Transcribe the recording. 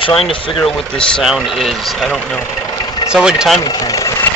trying to figure out what this sound is. I don't know. It sounds like a timing chain.